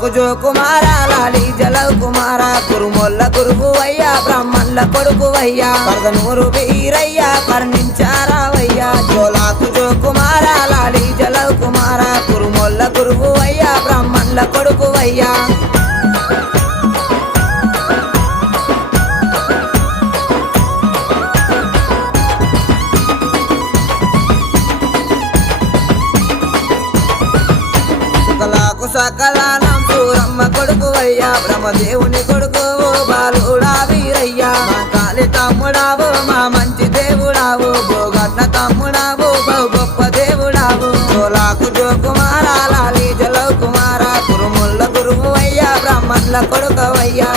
జోలాకు జో కుమార లాలి జలవ్ కుమార కురుమొల్ల గురువు అయ్యా బ్రాహ్మణుల కొడుకు అయ్యా పరదనూరు వీరయ్యా కర్ణించారావయ్యా జోలాకు జో కుమార లాలి జలవ్ కుమార కురుమొల్ల గురువు అయ్యా బ్రాహ్మణుల కొడుకు అయ్యా సకలానం సూరమ్మ కొడుకు అయ్యా బ్రహ్మదేవుని కొడుకు బాలుడా వీరయ్యా మా కాలి తమ్ముడావు మా మంచి దేవుడావు భోగన్న తమ్ముడావు బహు గొప్ప దేవుడావు జోలాకు జో కుమార లాలి జలవ్ కుమార కురుముల్ల గురువు అయ్యా బ్రాహ్మణుల కొడుకు అయ్యా